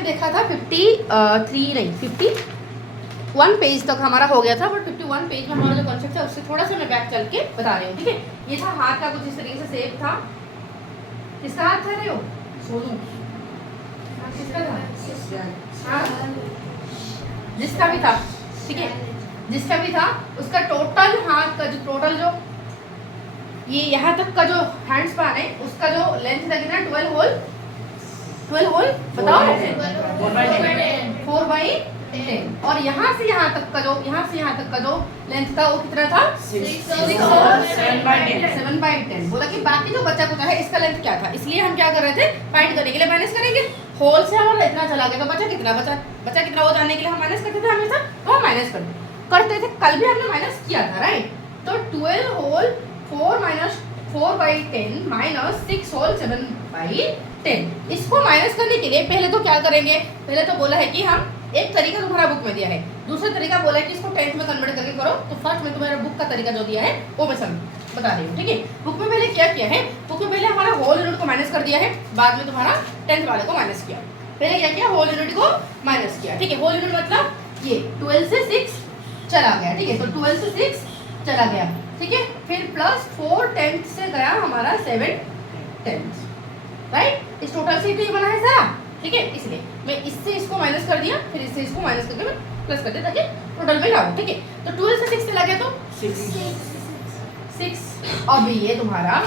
हमने देखा था 53 नहीं 51 पेज तक हमारा हो गया था, बट 51 पेज में हमारा जो कॉन्सेप्ट है उससे थोड़ा सा मैं बैक चल के बता रही हूँ, ठीक है। ये था हाथ का कुछ इस तरीके से शेप था। किसका हाथ था रे वो? सोनू। किसका था? हाँ जिसका भी था, ठीक है, जिसका भी था उसका टोटल हाथ का जो टोटल जो ये यहाँ तक का जो हैंड स्पैन है उसका जो लेंथ लगेगा 12 होल बताओ 4/10 और यहाँ से यहाँ तक का जो लेंथ था वो कितना था 7/10। बोला कि बाकी जो बचा कुछ है इसका लेंथ क्या था, इसलिए हम क्या कर रहे थे फाइंड करने के लिए माइनस करेंगे। होल से हमारा इतना चला गया तो बचा कितना वो जानने के लिए हम माइनस करते थे हमेशा, तो हम माइनस करते थे। कल भी हमने माइनस किया था राइट। तो 12 होल 4/10 माइनस 6 होल 7/10। इसको माइनस करने के लिए पहले तो क्या करेंगे, पहले तो बोला है कि हम एक तरीका तुम्हारा बुक में दिया है, दूसरा तरीका बोला है कि इसको 10th में कन्वर्ट करके करो। तो फर्स्ट में तुम्हारा बुक का तरीका जो दिया है वो मैं बता रही हूँ, ठीक है। बुक में पहले क्या किया है, बुक में पहले हमारा होल यूनिट को माइनस कर दिया है, बाद में तुम्हारा 10th वाले को माइनस किया। पहले क्या किया, होल यूनिट को माइनस किया, ठीक है। होल यूनिट मतलब ये 12 से 6 चला गया, ठीक है। तो 12 से 6 चला गया, ठीक है। फिर प्लस 4/10 से गया हमारा 7/10 राइट। इस टोटल से तो ये बना है सारा, ठीक है। इसलिए मैं इससे इसको माइनस कर दिया, फिर इससे इसको माइनस करके मैं प्लस कर दिया ताकि टोटल में लाऊं, ठीक है। तो 12 से 6 चला गया तो 6। अब ये तुम्हारा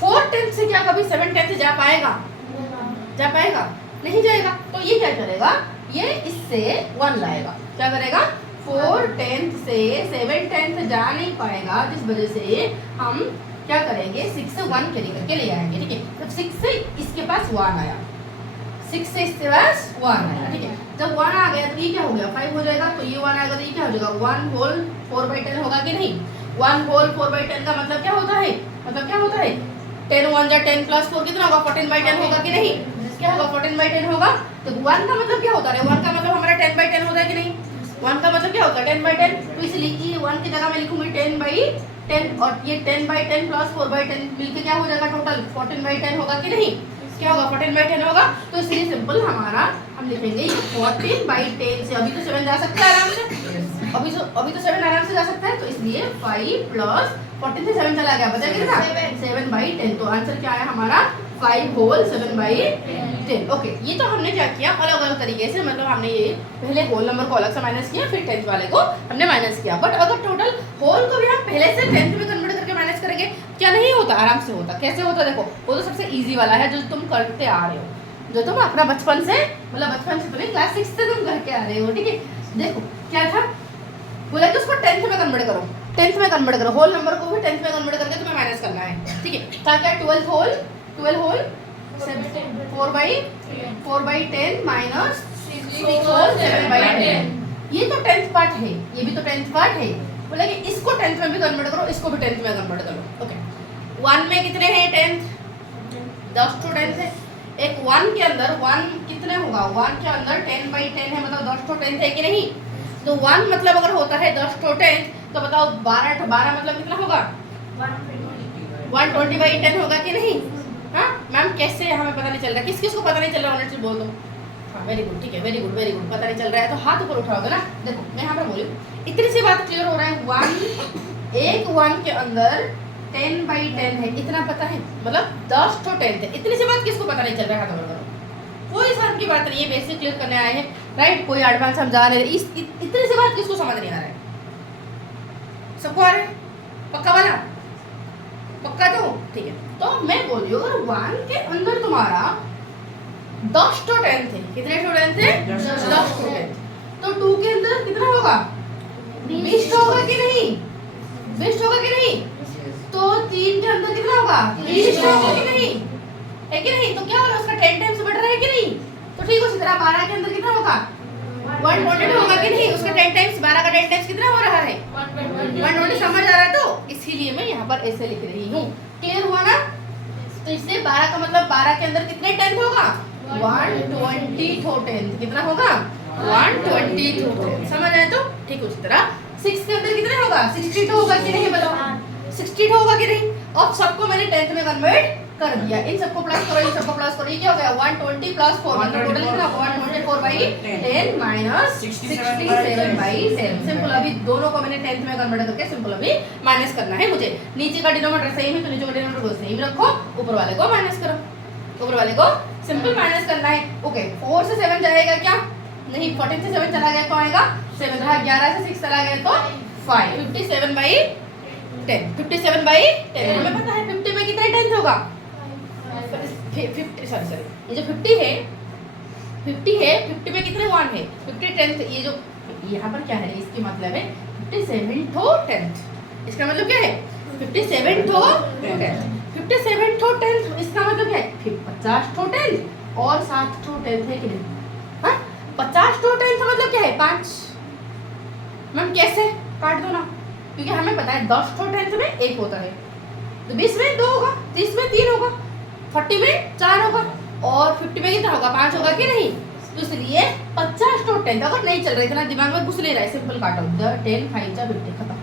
4/10 से क्या कभी 7/10 जा पाएगा? नहीं जाएगा। तो ये क्या करेगा, ये इससे 1 लाएगा। क्या करेगा, 4/10 से 7/10 जा नहीं पाएगा, जिस वजह से हम क्या करेंगे 6 से 1 कैरी करके ले आएंगे, ठीक है। जब 6 से इसके पास 1 आया, 6 से इसके पास 1 आया, ठीक है। जब 1 आ गया तो ये क्या हो गया 5 हो जाएगा। तो ये 1 आएगा तो ये क्या हो जाएगा 1 होल 4/10 होगा कि नहीं। 1 होल 4/10 का मतलब क्या होता है, 10 1 जा 10 प्लस 4 कितना होगा 14/10 होगा कि नहीं। क्या होगा 14/10 होगा। तो 1 का मतलब क्या होता है, 1 का मतलब हमारा 10/10 होता है कि नहीं। 1 का मतलब क्या होता है 10/10। तो इसलिए ये 1 की जगह मैं लिखूंगी 10/10 और ये 10/10 प्लस 4/10 मिलके क्या हो जाएगा टोटल 14/10 होगा कि नहीं। क्या होगा 14/10 होगा। तो इसलिए सिंपल हमारा हम लिखेंगे 14/10 से अभी तो 7 जा सकता है आराम से, अभी तो 7 आराम से जा सकता है। तो इसलिए 5 प्लस 14 से 7 चला गया, बचा कितना 7/10। तो आंसर क्या है हमारा 5 होल 7/10। ओके, ये तो हमने क्या किया अलग अलग तरीके से, मतलब हमने ये पहले होल नंबर को अलग से माइनस किया, फिर 10th वाले को हमने माइनस किया। बट अगर टोटल होल को भी हम पहले से 10th में कन्वर्ट करके माइनस करेंगे, क्या नहीं होता, आराम से होता। कैसे होता देखो, वो तो सबसे ईजी वाला है जो तुम करते आ रहे हो, जो तुम अपना बचपन से तो नहीं क्लास 6 से तुम करके आ रहे हो, ठीक है। देखो क्या था, बोला कि उसको 10th में कन्वर्ट करो, होल नंबर को भी 10th में कन्वर्ट करके तुम्हें माइनस करना है, ठीक है। क्या क्या 12 होल 4/10 माइनस 6 होल 7/10। ये तो 10th पार्ट है, ये भी तो 10th पार्ट है। बोला कि इसको 10th में भी कन्वर्ट करो, इसको भी 10th में कन्वर्ट करो। ओके, 1 में कितने हैं 10th 10 स्टूडेंट्स है। एक 1 के अंदर 1 कितने होगा, 1 के अंदर 10/10 है, मतलब 10 to 10 है कि नहीं। तो 1 मतलब अगर होता है 10 to 10 तो बताओ 12 मतलब कितना होगा 120/10 होगा कि नहीं। हाँ मैम कैसे हमें पता नहीं चल रहा, किस को पता नहीं चल रहा ऑनेस्टली बोल दो। हाँ वेरी गुड, ठीक है, वेरी गुड पता नहीं चल रहा है तो हाथ ऊपर उठाओगे ना। देखो मैं यहाँ पर बोली इतनी सी बात क्लियर हो रहा है। एक 1 के अंदर 10/10 है, इतना पता है, मतलब 10 to 10 है। इतनी सी बात किसको पता नहीं चल रहा है, हाथ ऊपर करो। कोई शर्म की बात नहीं है, बेसिक क्लियर करने आए हैं राइट, कोई एडवांस हम जा रहे हैं। इतनी सी बात किसको समझ नहीं आ रहा है, सबको आ रहा है पक्का वाला, पक्का तो ठीक है। तो मैं बोल रही हूँ अगर 1 के अंदर तुम्हारा 10 to 10 थे, कितने स्टूडेंट थे 10 to 10, तो 2 के अंदर कितना होगा 20 होगा कि नहीं, 20 होगा कि नहीं। तो 3 के अंदर कितना होगा 30 होगा कि नहीं, है कि नहीं। तो क्या हो रहा है उसका 10 टाइम्स बढ़ रहा है कि नहीं। तो ठीक उसी तरह 12 के अंदर कितना होगा 120 होगा कि नहीं, उसका 10 टाइम्स 12 का 10 टाइम्स कितना हो रहा है 120। समझ आ रहा है, तो इसीलिए मैं यहाँ पर ऐसे लिख रही हूँ। क्लियर हुआ ना। तो इससे 12 का मतलब 12 के अंदर कितने 10 होगा 120 to 10, कितना होगा 120 to 10। समझ आए तो ठीक उसी तरह 6 के अंदर कितने होगा 62 होगा कि नहीं, बताओ 62 होगा कि नहीं। अब सबको मैंने 10th में कन्वर्ट कर दिया। इन सबको प्लस करो, इन सबको प्लस करो, ये क्या हो गया 120 प्लस 4 मतलब टोटल कितना 124/10 माइनस 67/10। सिंपल अभी दोनों को मैंने 10th में कन्वर्ट करके सिंपल अभी माइनस करना है मुझे। नीचे का डिनोमिनेटर सेम है तो नीचे का डिनोमिनेटर को सेम रखो, ऊपर वाले को माइनस करो, ऊपर वाले को सिंपल माइनस करना है। ओके 4 से 7 जाएगा क्या? नहीं, 14 से 7 चला गया तो आएगा 7 रहा, 11 से 6 चला गया तो 5, 57/10, 57/10। हमें पता है 50 में कितने टेंथ होगा 50, सॉरी ये जो 50 है 50 में कितने 1 है 50 टेंथ। ये जो यहाँ पर क्या है इसकी मतलब है 57 टेंथ। इसका मतलब क्या है 57 टेंथ, 57 टेंथ। इसका मतलब क्या है 50 टेंथ और 7 टेंथ है कि नहीं? हाँ 50 टेंथ मतलब क्या है 5। मैम कैसे? काट दो ना, क्योंकि हमें पता है 10 टेंथ में 1 होता है, तो 20 में 2 होगा, 30 में 3 होगा, 40 में 4 होगा और 50 में कितना होगा 5 होगा कि नहीं? तो इसलिए 50 टेंथ अगर नहीं चल रहा है, इतना दिमाग में घुस नहीं रहा है, सिंपल काटो 10 5 जा 50 खत्म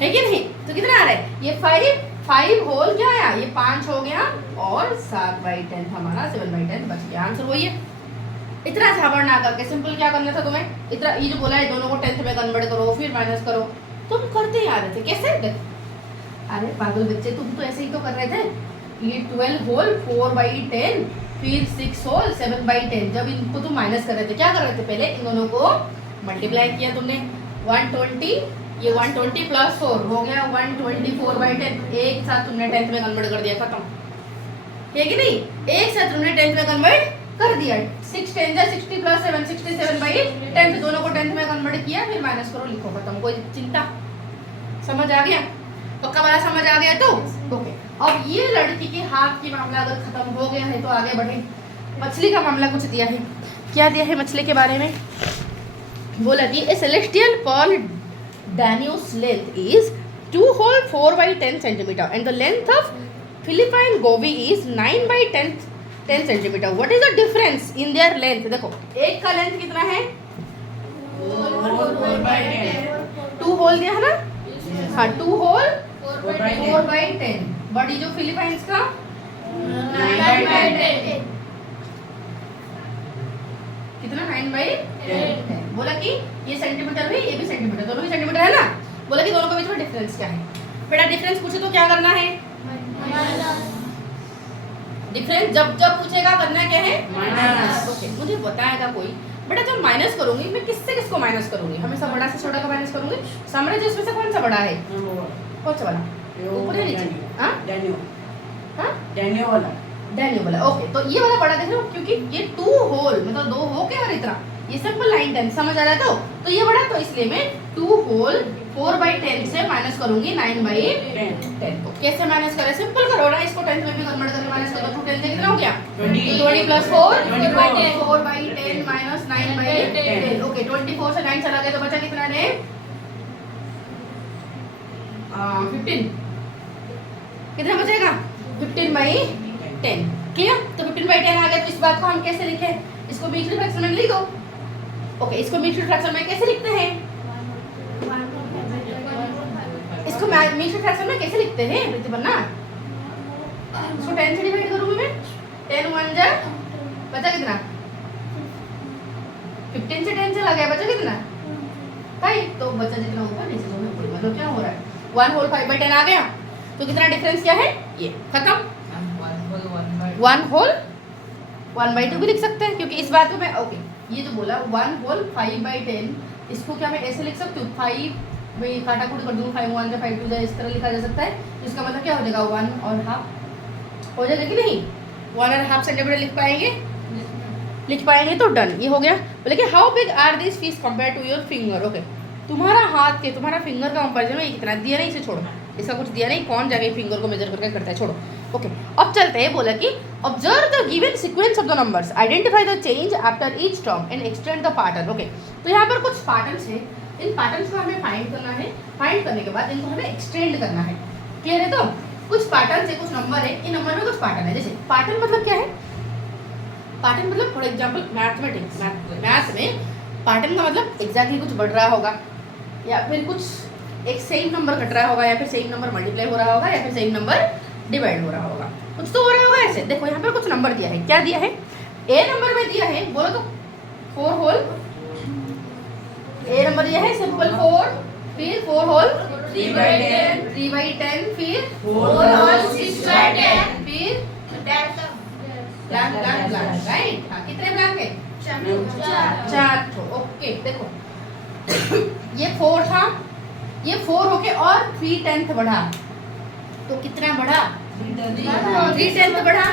है कि नहीं? तो कितना आ रहा है ये 5 होल क्या आया, ये 5 हो गया और 7/10 हमारा 7/10 बच गया। आंसर वही है। इतना झाबड़ ना करके सिंपल क्या करना था तुम्हें, इतना ये जो बोला है दोनों को 10th में कन्वर्ट करो फिर माइनस करो, तुम करते ही आ रहे थे कैसे? अरे पागल बच्चे, तुम तो ऐसे ही तो कर रहे थे। ये 12 होल 4/10 फिर 6 होल 7/10। जब इनको तुम माइनस कर रहे थे क्या कर रहे थे? पहले इन दोनों को मल्टीप्लाई किया तुमने 120, ये 120 प्लस 4 हो गया 124/10। एक साथ तुमने 10th में कन्वर्ट कर दिया, खत्म है कि नहीं? एक साथ तुमने 10th में कन्वर्ट कर दिया। 6 10 जा 60 प्लस 7 67/10, दोनों को 10th में कन्वर्ट किया फिर माइनस करो, लिखो, खत्म। कोई चिंता? समझ आ गया? पक्का वाला समझ आ गया? तो ओके। अब ये लड़की के हाथ की मामला अगर खत्म हो गया है तो आगे बढ़े। मछली का मामला कुछ दिया है, क्या दिया है मछली के बारे में? बोला कि a celestial pearl Danios length is 2 whole 4/10 centimeter and the length of Philippine goby is 9/10 centimeter. What is the difference in their length? देखो एक का लेंथ कितना है 2 होल दिया है ना? हाँ 2 होल 4/10। बड़ी जो फिलीपाइंस का 9/10 कितना 9/10। बोला कि ये सेंटीमीटर है ये भी सेंटीमीटर, दोनों भी सेंटीमीटर है ना? बोला कि दोनों के बीच में डिफरेंस क्या है? बेटा डिफरेंस पूछे तो क्या करना है? डिफरेंस जब पूछेगा करना क्या है? माइनस। ओके मुझे बताएगा कोई बेटा जब माइनस करूंगी मैं किससे किसको माइनस करूंगी? हमेशा बड़ा से छोटा का माइनस करूंगी। सामने जिसमें से कौन सा बड़ा है? कौन सा वाला? ऊपर या नीचे? हां डैनियो वाला। ओके तो ये वाला बड़ा देख लो क्योंकि ये 2 होल मतलब 2 हो के और इतना ये सिंपल लाइन 10 समझ आ रहा है? तो ये बड़ा तो इसलिए मैं 2 होल 4/10 से माइनस करूंगी 9/10। तो कैसे माइनस करें? सिंपल करो ना, इसको 10 में भी कन्वर्ट करके माइनस करो। 2 10 से कितना हो गया 20 प्लस 4 4/10 माइनस 9/10। ओके 24 से 9 चला गया तो बचा कितना ने 15। कितना बचेगा 15/10। क्लियर? तो 15/10 आ गया। तो इस बात को हम कैसे लिखें? इसको मिक्स्ड फ्रैक्शन में लिख दो। ओके इसको मिक्स्ड फ्रैक्शन में कैसे लिखते हैं? इसको मिक्स्ड फ्रैक्शन में कैसे लिखते हैं प्रतिबन्ना? इसको 10 से डिवाइड करूंगी मैं। 10 1 जा बचा कितना 15 से 10 चला गया, बचा कितना 5। तो बचा जितना ऊपर नीचे दोनों ऊपर मतलब क्या हो रहा है 1 होल 5/10 आ गया। तो कितना डिफरेंस क्या है? ये खत्म। 1 होल 1/2 भी लिख सकते हैं क्योंकि इस बात को मैं ओके ये जो बोला 1 होल 5/10 इसको क्या मैं ऐसे लिख सकती हूँ 5 में काटा कुट कर दूँ 5 1 5 2 इस तरह लिखा जा सकता है। तो इसका मतलब क्या हो जाएगा 1 और हाफ हो जाएगा कि नहीं? 1 और हाफ सेंटीमीटर लिख पाएंगे तो डन। ये हो गया। बोले कि how big are this fish compare to your finger? Okay तुम्हारा हाथ के तुम्हारा फिंगर का कंपेरिजन में कितना दिया नहीं, इसे छोड़ो, इसका कुछ दिया नहीं, कौन जाके फिंगर को मेजर करके करता है, छोड़ो। ओके अब चलते हैं। बोला कि observe the given sequence of the numbers, identify the change after each term and extend the pattern. Okay तो यहाँ पर कुछ पैटर्न्स है, इन पैटर्न्स को हमें फाइंड करना है। फाइंड करने के बाद इनको हमें एक्सटेंड करना है। क्लियर है? तो कुछ पैटर्न्स है, कुछ नंबर है, इन नंबर में कुछ पैटर्न है। जैसे पैटर्न मतलब क्या है? पैटर्न मतलब फॉर एग्जाम्पल मैथ में पैटर्न का मतलब एग्जैक्टली कुछ बढ़ रहा होगा या फिर कुछ एक सेम नंबर घट रहा होगा या फिर सेम नंबर मल्टीप्लाई हो रहा होगा या फिर सेम नंबर डिवाइड हो रहा होगा। कुछ कुछ तो हो रहा होगा ऐसे। देखो यहाँ पर कुछ नंबर दिया है, क्या दिया है, ए नंबर में दिया है, बोलो तो 4 होल, ए नंबर दिया है सिंपल 4, फिर 4 होल 3/10, 3/10, फिर 4 होल 6/10, फिर ब्लैंक ब्लैंक ब्लैंक, राइट। हाँ, कितने ब्लैंक है, 4 तो ओके। देखो ये 4 था, ये 4 होके और 3/10 बढ़ा, तो कितना बढ़ा, 3/10 बढ़ा,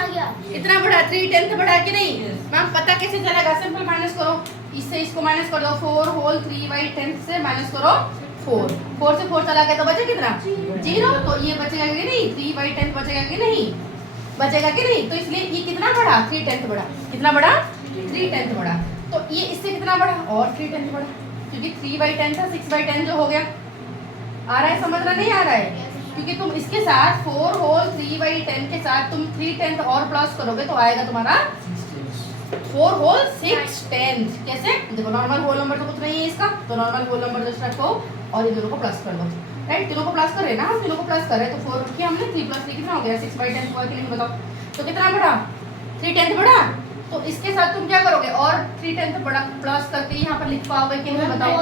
कितना बढ़ा, 3/10 बढ़ा कि नहीं। मैम पता कैसे चलेगा, सिंपल माइनस करो, इससे इसको माइनस कर दो, 4 होल 3/10 से माइनस करो 4 से 4 चला गया तो बचे कितना, 0, तो ये बचेगा कि नहीं, 3/10 बचेगा कि नहीं, बचेगा कि नहीं। तो इसलिए ये कितना बढ़ा, 3/10 बढ़ा, कितना बढ़ा, 3/10 बढ़ा। तो ये इससे कितना बढ़ा, और 3/10 बढ़ा, क्योंकि 3/10 था, 6/10 जो हो गया। आ रहा है, समझना नहीं आ रहा है, क्योंकि तुम इसके साथ 4 होल 3/10 के साथ तुम 3/10 और प्लस करोगे तो आएगा तुम्हारा 4 होल 6/10। कैसे, देखो नॉर्मल होल नंबर तो कुछ नहीं है इसका, तो नॉर्मल होल नंबर जस्ट रखो और इन दोनों को प्लस कर दो, राइट। तीनों को प्लस कर रहे हैं ना हम, तीनों को प्लस कर रहे हैं, तो 4 किया हमने, 3 + 3 कितना हो गया, 6/10 हुआ कि नहीं बताओ। तो कितना बढ़ा, 3/10 बढ़ा। तो इसके साथ तुम क्या करोगे, और 3/10 बढ़ा प्लस करके यहाँ पर लिख पाओगे कि नहीं बताओ,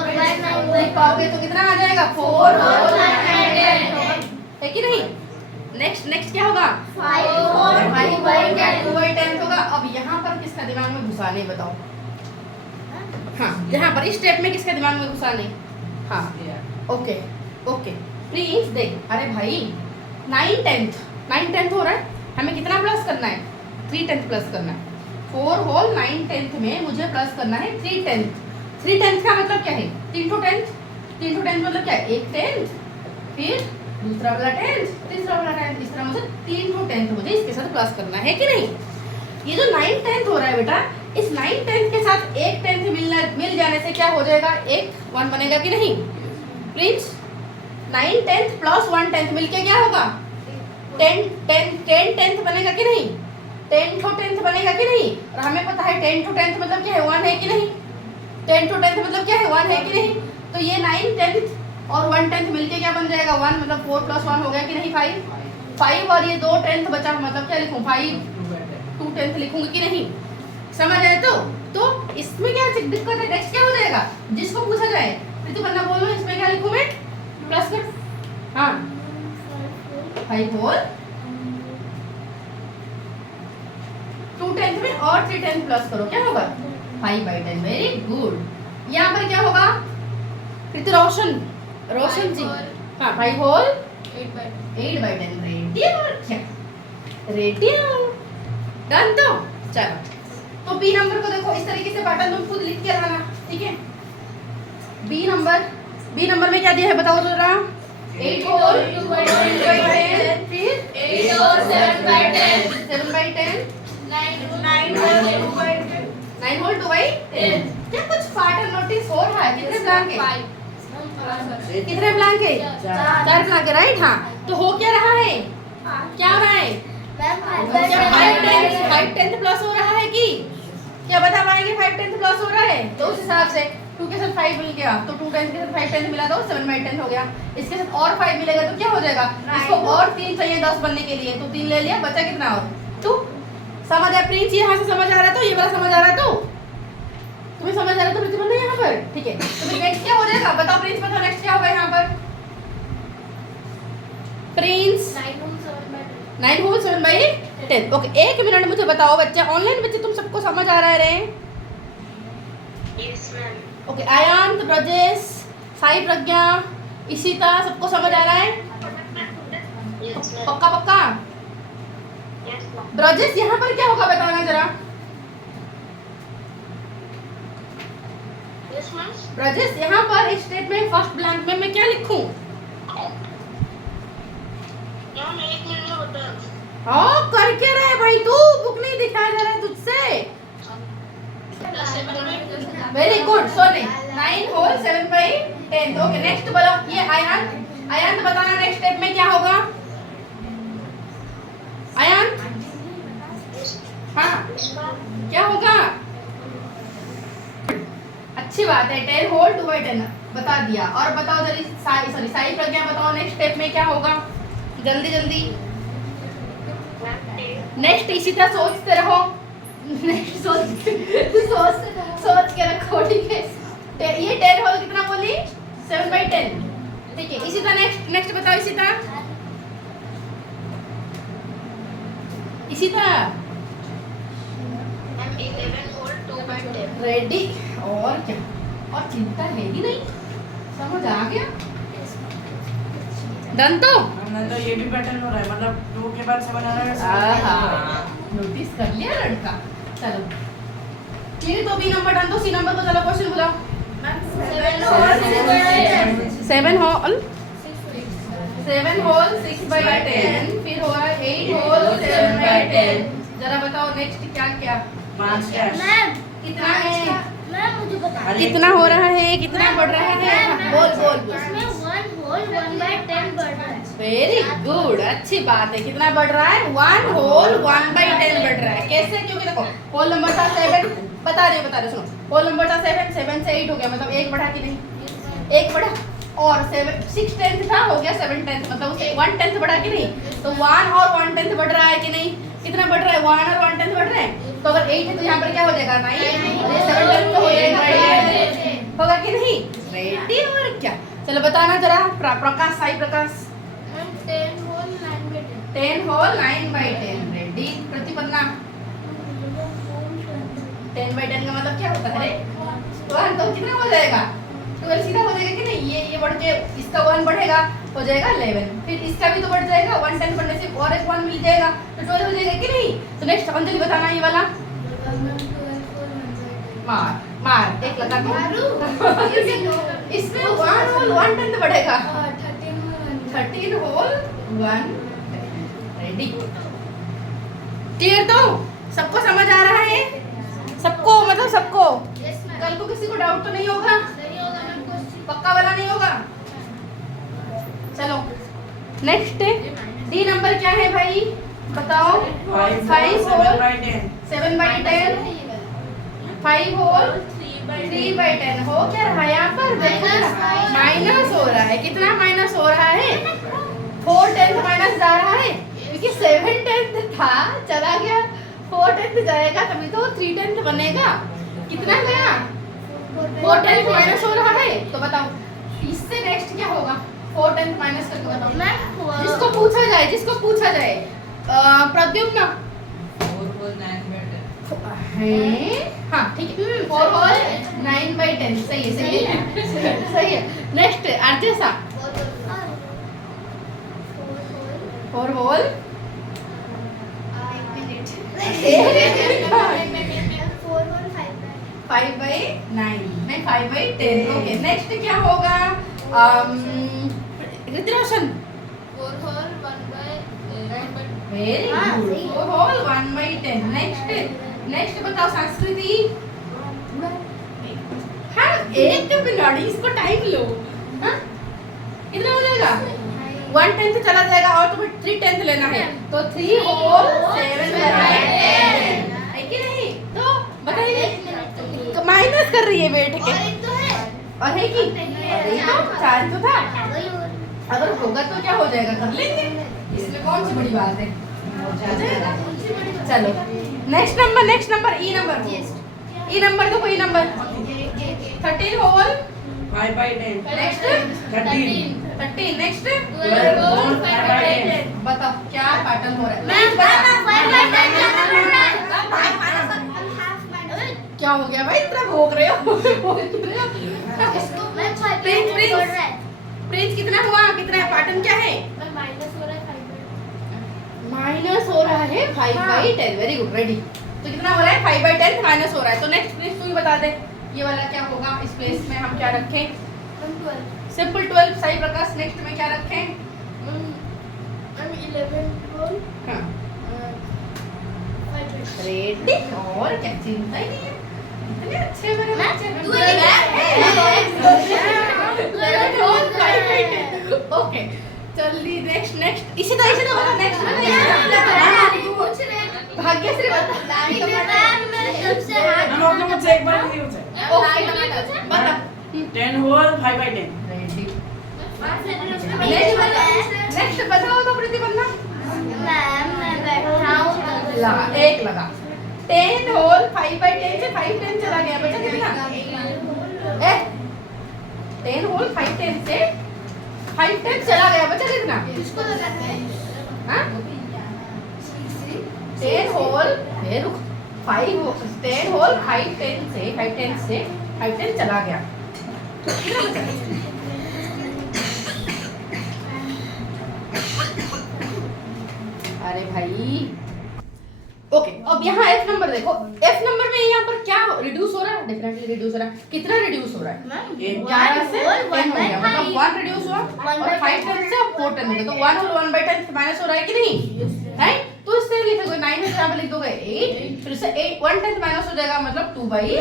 लिख पाओगे तो कितना आ जाएगा, 4 होल 9/10 है कि नहीं। नेक्स्ट क्या होगा, 5 होल 2/10 होगा। अब यहाँ पर किसका दिमाग में घुसाने बताओ, हाँ यहाँ पर इस स्टेप में किसका दिमाग में घुसाने, हाँ ओके ओके प्लीज देख, अरे भाई 9/10 हो रहा है, हमें कितना प्लस करना है, 3/10 प्लस करना है। 4 होल 9/10 में मुझे प्लस करना है 3/10 का मतलब क्या है, 3 to 10 मतलब क्या है, एक 10 फिर दूसरा वाला 10 तीसरा वाला 10, इस तरह मुझे 3 to 10 मुझे इसके साथ प्लस करना है कि नहीं। ये जो 9/10 हो रहा है बेटा, इस 9/10 के साथ एक 10 मिल जाने से क्या हो जाएगा, एक 1 बनेगा कि नहीं प्लीज। 9/10 प्लस 1/10 मिलके क्या होगा, 10 बनेगा कि नहीं, 10 to 10 बनेगा कि नहीं। और हमें पता है 10 to 10 मतलब क्या है, 1 है कि नहीं, 10 to 10 मतलब क्या है, 1 है कि नहीं। तो ये 9/10 और 1/10 मिलके क्या बन जाएगा, 1, मतलब 4 + 1 हो गया कि नहीं, 5 और ये 2/10 बचा, मतलब क्या लिखूं, 5 2/10 लिखूंगी कि नहीं, समझ आए। तो इसमें क्या दिक्कत है, नेक्स्ट क्या हो जाएगा, जिसको पूछा जाए तो बंदा बोलो इसमें क्या लिखूं मैं, प्लस कर, हाँ 5 होल 2/10 में और 3/10 प्लस करो, क्या होगा 5/10, वेरी गुड। यहाँ पर क्या होगा, फिर तो रोशन जी, हाँ 5 होल 8/10, रेडी डन। तो चलो, तो बी नंबर को देखो इस तरीके से पैटर्न तुम खुद लिख के लाना, ठीक है। बी नंबर में क्या दिया है बताओ जरा, 8 होल 2/10, फिर 8 होल 7/10, 7/10, 9 होल 2/10, 9 होल 2/10। क्या कुछ पैटर्न नोटिस हो रहा है, कितने ब्लैंक है, कितने ब्लैंक है, 4 ब्लैंक है, राइट। हाँ, तो हो क्या रहा है, क्या हो रहा है, क्या 5/10 प्लस हो रहा है कि क्या बता पाएंगे, 5/10 प्लस हो रहा है। तो उस हिसाब से 2 के साथ 5 मिल गया, तो 2/10 के साथ 5/10 मिला तो 7/10 हो गया। इसके साथ और 5 मिलेगा तो क्या हो जाएगा, इसको और 3 चाहिए 10 बनने के लिए, तो 3 ले लिया, बचा कितना और 2। समझ आया प्रिंस, यहाँ से समझ आ रहा है, तो ये वाला समझ आ रहा है, तो तुम्हें समझ आ रहा है तो प्रतिबंध है यहाँ पर, ठीक है। तो फिर नेक्स्ट क्या हो जाएगा बताओ प्रिंस, बताओ नेक्स्ट क्या होगा यहाँ पर प्रिंस, 9 होल 7/10। ओके, 1 मिनट मुझे बताओ बच्चे, ऑनलाइन बच्चे तुम सबको समझ आ रहा है रे, ओके। आयांत, ब्रजेश, साई प्रज्ञा, इशिता, सबको समझ आ रहा है, पक्का। ब्रजेश यहाँ पर क्या होगा बताना जरा, ब्रजेश यहाँ पर इस स्टेट में फर्स्ट ब्लैंक में मैं क्या लिखूं, हाँ करके रहे भाई, तू बुक नहीं दिखाया जा रहा है तुझसे, वेरी गुड। सो 9 होल 7/10। ओके, नेक्स्ट बोलो, ये आयांत बताना नेक्स्ट स्टेप में क्या होगा, आयांत हाँ क्या होगा, अच्छी बात है, 10 होल 2/10 बता दिया। और बताओ जल्दी, साई प्रज्ञा बताओ नेक्स्ट स्टेप में क्या होगा, जल्दी नेक्स्ट इसी तरह सोचते रहो, नेक्स्ट सोच के रखो, ठीक है। ये 10 होल कितना बोली? 7/10, ठीक है। इसी तरह नेक्स्ट बताओ, इसी तरह मैम 11 होल 2/10। रेडी। और क्या, और चिंता है ही नहीं, समझ आ गया? डन तो नहीं तो ये भी पैटर्न हो रहा है, मतलब 2 के बाद 7 आ रहा है। नोटिस कर लिया लड़का। चलो ठीक है, तो बी नंबर डन। तो सी नंबर को चलो क्वेश्चन बुलाओ। 7 होल 6/10, फिर हुआ 8 होल 7/10। जरा बताओ नेक्स्ट क्या क्या 5 कैश। मैम कितना है? मैम मुझे बता। कितना हो रहा है, कितना बढ़ रहा है? बोल बोल बोल। इसमें 1 होल 1/10 बढ़ रहा है। वेरी गुड, अच्छी बात है। कितना बढ़ रहा है? 1 होल 1/10 बढ़ रहा है। कैसे? क्योंकि देखो होल नंबर था 7, बता रहे सुनो। होल नंबर था 7 से 8 हो गया, मतलब 1 बढ़ा कि नहीं? 1 बढ़ा। और 6/10 था, हो गया 7/10, मतलब उससे 1/10 बढ़ा कि नहीं? तो 1 और 1/10 बढ़ रहा है कि नहीं? कितना बढ़ रहा है? 1 और 1/10 बढ़ रहे हैं। तो अगर 8 है तो यहाँ पर क्या हो जाएगा? 9। 7/10 तो हो जाएगा, होगा कि नहीं? रेडी। और क्या, चलो बताना जरा। Prakash, Sai Prakash. 10 whole 9/10। 10 whole 9/10, ready. Pratipanna 10/10 का मतलब क्या होता है? तो कितना हो जाएगा? 12 सीधा हो जाएगा कि नहीं? ये बढ़ के इसका 1 बढ़ेगा, हो जाएगा 11। फिर इसका भी तो बढ़ जाएगा, 1 10 बढ़ने से और एक 1 मिल जाएगा, तो 12 हो जाएगा कि नहीं? तो नेक्स्ट अंजलि बताना ये वाला। मार एक लगा दो। इसमें 1 होल 1/10 बढ़ेगा, 13 होल 1। रेडी। क्लियर? तो सबको समझ आ रहा है? सबको, मतलब सबको? कल को किसी को डाउट तो नहीं होगा? पक्का वाला नहीं होगा? चलो नेक्स्ट डी नंबर क्या है भाई, बताओ। 5 होल 7/10, 5 होल 3/10 हो क्या रहा है? यहाँ पर देखो माइनस हो रहा है। कितना माइनस हो रहा है? 4/10 माइनस जा रहा है, क्योंकि 7/10 था, चला गया, 4/10 जाएगा, तभी तो 3/10 बनेगा। कितना गया? 4/10 माइनस हो रहा है। तो बताओ इससे नेक्स्ट क्या होगा? 4/10 माइनस करके बताओ। जिसको पूछा जाए प्रद्युम्न। 4 होल 9/10। हाँ ठीक है, 4 होल 9/10, सही है सही है। नेक्स्ट अर्जेसा। 4 होल 5/9, नहीं 5/10। ओके, नेक्स्ट क्या होगा? ऋतिरोशन। 4 whole 1/9/10। Very good, 4 whole 1/10। Next बताओ संस्कृति। हाँ एक मिनट, इसको टाइम लो। हाँ कितना हो जाएगा? 1/10 चला जाएगा, और तुम्हें 3/10 लेना है, तो 3 होल 7/10 है कि नहीं? तो बताइए, माइनस कर रही है बैठ के। और है कि अरे तो 4 तो था, अगर होगा तो क्या हो जाएगा, कर लेंगे, इसमें कौन सी बड़ी बात है, हो जाएगा। चलो नेक्स्ट नंबर ई नंबर देखो, ई number 13 whole 5/10। Next 13 next 12 whole 5/10। बताओ क्या पैटर्न हो रहा है? क्या हो गया भाई, इतना भोग रहे हो? प्रिंस कितना हुआ? कितना है पैटर्न, क्या है? माइनस हो रहा है 5/10। Very good, ready. तो कितना हो रहा है? 5/10 माइनस हो रहा है। तो नेक्स्ट प्लीज तू ही बता दे, ये वाला क्या होगा? इस प्लेस में हम क्या रखें? सिंपल 12। सही प्रकाश, नेक्स्ट में क्या रखें? 11 होल हाँ रेडी। और क्या, चिंता ही नहीं है, इतने अच्छे मेरे बच्चे। ओके चलिए नेक्स्ट इसी तरह बता। नेक्स्ट भाग्यश्री बता। हम लोग मुझसे एक बार नहीं हो जाए। बता 10 होल 5/10। रेडी। नेक्स्ट बताओ तो प्रतिपन्ना। मैम मैं बैठा हूँ एक लगा। 10 होल 5/10 से 5/10 चला गया, बचा कितना? 10 होल 5/10 से 5/10 चला गया, बचा कितना? किसको लगाते हैं? हाँ? 10 होल 10 होल 5/10 से 5/10 चला गया, कितना बचा? अरे भाई ओके, अब यहाँ एफ नंबर देखो। एफ नंबर में यहाँ पर क्या रिड्यूस हो रहा है? डेफिनेटली रिड्यूस हो रहा है। कितना रिड्यूस हो रहा है? 11 से 10 हो गया, मतलब 1 रिड्यूस हुआ और 5/10 से 4/10 हो गया, तो 1 और 1/10 माइनस हो रहा है कि नहीं? राइट, तो इससे लिखोगे 9 में यहाँ पर लिख दोगे 8, फिर उससे 1/10 माइनस हो जाएगा, मतलब 2/10।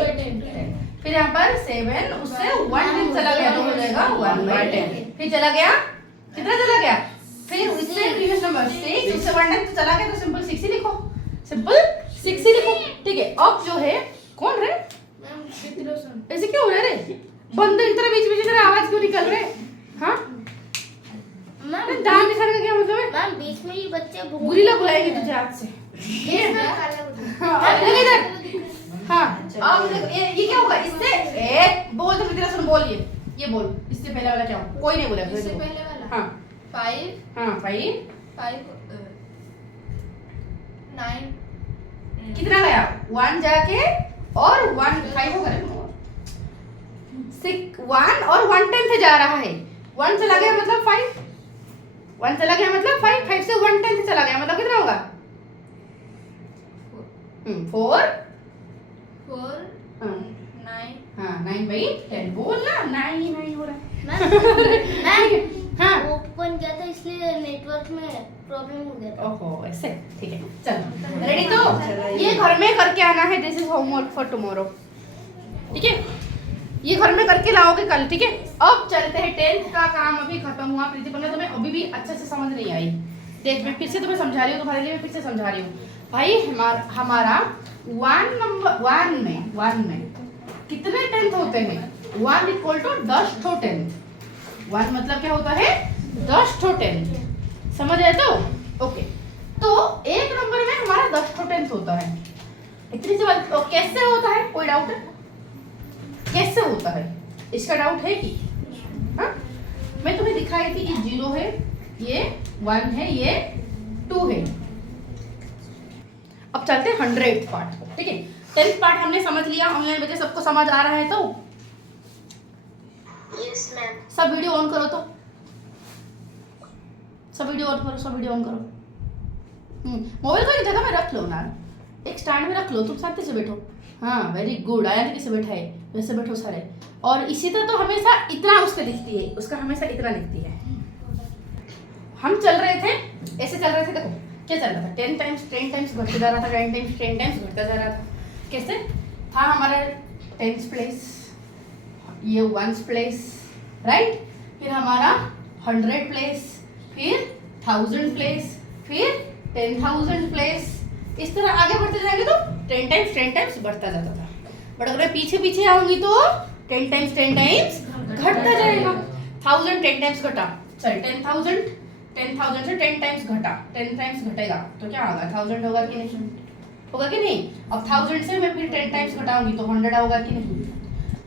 फिर यहाँ पर 7, उससे 1/10 चला गया तो हो जाएगा 1/10। फिर चला गया, कितना चला गया? फिर उससे प्रीवियस नंबर 6, उससे 1/10 तो चला गया, तो सिंपल 6 ही लिखो, सिंपल 6 ही लिखो। ठीक है, अब जो है कौन रे ऐसे क्यों हो रहा है रे? बंदे की तरह बीच बीच में आवाज क्यों निकल रहे? हाँ दाम निकालने का क्या मतलब है? मैम बीच में ये बच्चे गुरीला बुलाएंगे तुझे आज से। हाँ अब इधर। हाँ अब ये क्या होगा? इससे बोल तो तेरा सुन, बोल ये बोल, इससे पहले वाला क्या होगा? कोई नहीं बोला इससे पहले वाला हाँ 5 हाँ 5 9 कितना गया? 1 जाके और 1 5 होगा 6 1 और 1/10 जा रहा है। 1 चला गया मतलब 5, 1 चला गया मतलब 5, 5 से 1/10 चला गया मतलब कितना होगा? 4 9 हाँ 9/10 बोल ना, 9 हो रहा है। मैम हाँ ओपन किया था इसलिए नेटवर्क में प्रॉब्लम हो गया था। ओहो ऐसे, ठीक है चलो रेडी। तो ये घर में करके आना है, this is homework for tomorrow, ठीक है? ये घर में करके लाओगे कल, ठीक है? अब चलते हैं 10th का काम अभी खत्म हुआ। प्रिंसिपल ने तुम्हें अभी भी अच्छे से समझ नहीं आई। देख मैं फिर से तुम्हें समझा रही हूँ, तुम्हारे लिए मैं फिर से समझा रही हूँ भाई। हमारा 1 में कितने 10th होते हैं? 1 इक्वल टू 10 ठो 10th। 1 मतलब क्या होता है? 10 ठो 10th, समझ आए? तो ओके, तो एक नंबर में हमारा 10 ठो 10th होता है। इतनी सी बात। तो कैसे होता है? कोई डाउट है? कैसे होता है इसका डाउट है कि? हाँ मैं तुम्हें दिखाई थी, ये 0 है, ये 1 है, ये 2 है। अब चलते हैं 100th पार्ट को, ठीक है? 10th पार्ट हमने समझ लिया, ऑनलाइन बच्चे सबको समझ आ रहा है? तो यस मैम। सब वीडियो ऑन करो, तो सब वीडियो ऑन करो, सब वीडियो ऑन करो। मोबाइल को एक जगह में रख लो ना, एक स्टैंड में रख लो, तुम शांति से बैठो। हाँ वेरी गुड। आया कैसे बैठा है? वैसे बैठो सारे। और इसी तरह तो हमेशा इतना उसका दिखती है, उसका हमेशा इतना दिखती है। हम चल रहे थे, ऐसे चल रहे थे, देखो क्या चल रहा था? 10 टाइम्स घटता जा रहा था, 10 टाइम्स घटता जा रहा था। कैसे था? हमारा 10th प्लेस, ये 1st प्लेस, राइट? फिर हमारा 100 प्लेस, फिर 1000 प्लेस, फिर 10,000 प्लेस। इस तरह आगे बढ़ते जाएंगे तो 10 टाइम्स बढ़ता जाता था। बट अगर मैं पीछे पीछे आऊंगी तो 10 टाइम्स घटता जाएगा। 1000 10 टाइम्स घटा, सॉरी 10,000 से 10 टाइम्स घटा, 10 टाइम्स घटेगा तो क्या होगा? 1000 होगा कि नहीं? होगा कि नहीं? अब 1000 से मैं फिर 10 टाइम्स घटाऊंगी तो 100 होगा कि नहीं?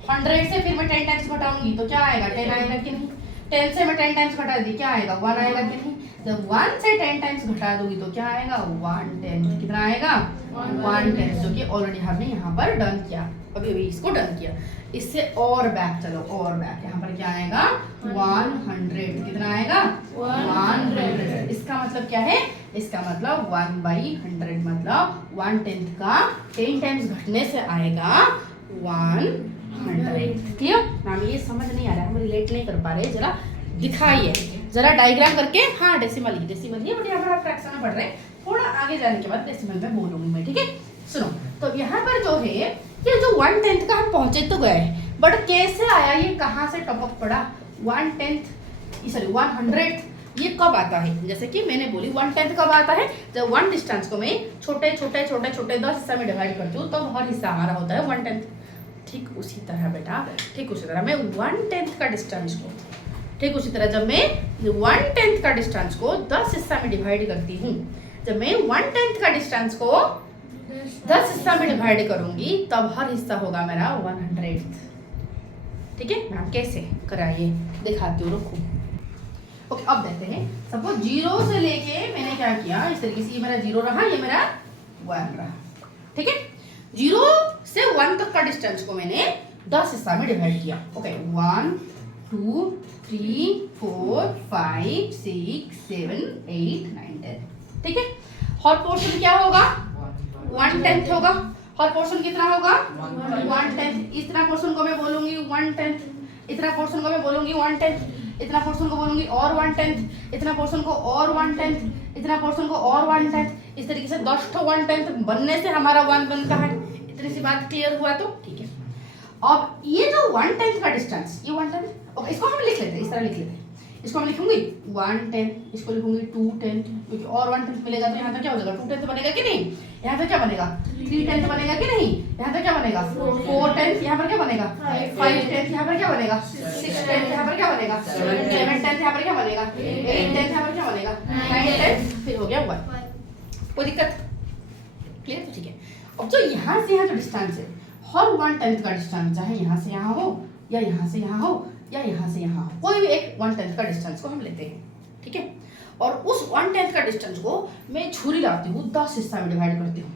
100 से फिर मैं 10 टाइम्स घटाऊंगी तो क्या आएगा? 10 आएगा कि नहीं? 10 से मैं 10 टाइम्स घटा दी, क्या आएगा? 1 आएगा कि नहीं? जब 1 से 10 टाइम्स घटा दूंगी तो क्या आएगा? 1/10। कितना आएगा? 1/10, जो कि ऑलरेडी हमने यहाँ पर डन किया, अभी इसको डन किया। इससे और बैक चलो, और बैक। यहाँ पर क्या आएगा? 100। कितना आएगा? 100। इसका मतलब क्या है? इसका मतलब 1/100 मतलब 1/10 का 10 टाइम्स घटने से आएगा 100। क्लियर? नाम ये समझ नहीं आ रहा है, हम रिलेट नहीं कर पा रहे, जरा दिखाइए, जरा डायग्राम करके। हाँ डेसिमल ही है, बट यहाँ पर आप फ्रैक्शन में पढ़ रहे हैं, थोड़ा आगे जाने के बाद डेसिमल में बोलूंगी मैं, ठीक है? सुनो, तो यहाँ पर जो है ये जो 1/10 का हम पहुंचे तो गए, बट कैसे आया? ये कहाँ से टॉपअप पड़ा? 1/10 सॉरी 100 ये कब आता है? जैसे कि मैंने बोली 1/10 कब आता है? जब 1 डिस्टेंस को मैं छोटे 10 हिस्सा में डिवाइड करती हूँ, तब हर हिस्सा हमारा होता है 1/10। ठीक उसी तरह बेटा, ठीक उसी तरह मैं 1/10 का डिस्टेंस को, ठीक उसी तरह जब मैं 1/10 का डिस्टेंस को 10 हिस्सा में डिवाइड करती हूँ, जब मैं 1/10 का डिस्टेंस को 10 हिस्सा में डिवाइड करूंगी तब हर हिस्सा होगा मेरा 100। ठीक है, मैम कैसे कराइए दिखाती हूँ, रुको। ओके, अब देखते हैं। सपोज 0 से लेके मैंने क्या किया, इस तरीके से ये मेरा 0 रहा, ये मेरा 1 रहा। ठीक है, 0 से 1 तक का डिस्टेंस को मैंने 10 हिस्सा में डिवाइड किया। ओके, 1 2 3 4 5 6 7 8 9 10। ठीक है, हर पोर्शन क्या होगा, 1/10 होगा। हर पोर्शन कितना होगा, 1/10। इतना पोर्शन को मैं बोलूंगी 1/10, इतना पोर्शन को मैं बोलूंगी 1/10, इतना पोर्शन को बोलूंगी और 1/10, इतना पोर्शन को और 1/10, इतना पोर्शन को और 1/10। इस तरीके से 10 तो 1/10 बनने से हमारा 1 बनता है। इतनी सी बात क्लियर हुआ तो ठीक है। अब ये जो 1/10 का डिस्टेंस, ये 1/10, ओके, इसको हम लिख लेते हैं, इस तरह लिख लेते हैं। इसको मैं लिखूंगी 1/10, इसको लिखूंगी 2/10, क्योंकि और 1/10 मिलेगा तो यहाँ तक क्या हो जाएगा, 2/10 बनेगा कि नहीं, यहाँ तक क्या बनेगा, 3/10 बनेगा कि नहीं, यहाँ तक क्या बनेगा, 4/10, यहाँ पर क्या बनेगा, 5/10, यहाँ पर क्या बनेगा, 6/10, यहाँ पर क्या बनेगा, 7/10, यहाँ पर क्या बनेगा, 8/10, यहाँ पर क्या बनेगा, 9/10, फिर हो गया 1। कोई दिक्कत, क्लियर? तो ठीक है। अब जो यहाँ से यहाँ जो डिस्टेंस है, हर 1/10 का डिस्टेंस, चाहे यहाँ से यहाँ हो या यहाँ से यहाँ हो या यहाँ से यहाँ हो, कोई भी एक 1/10 का डिस्टेंस को हम लेते हैं। ठीक है, और उस 1/10 का डिस्टेंस को मैं छुरी लाती हूँ, 10 हिस्सा में डिवाइड करती हूँ।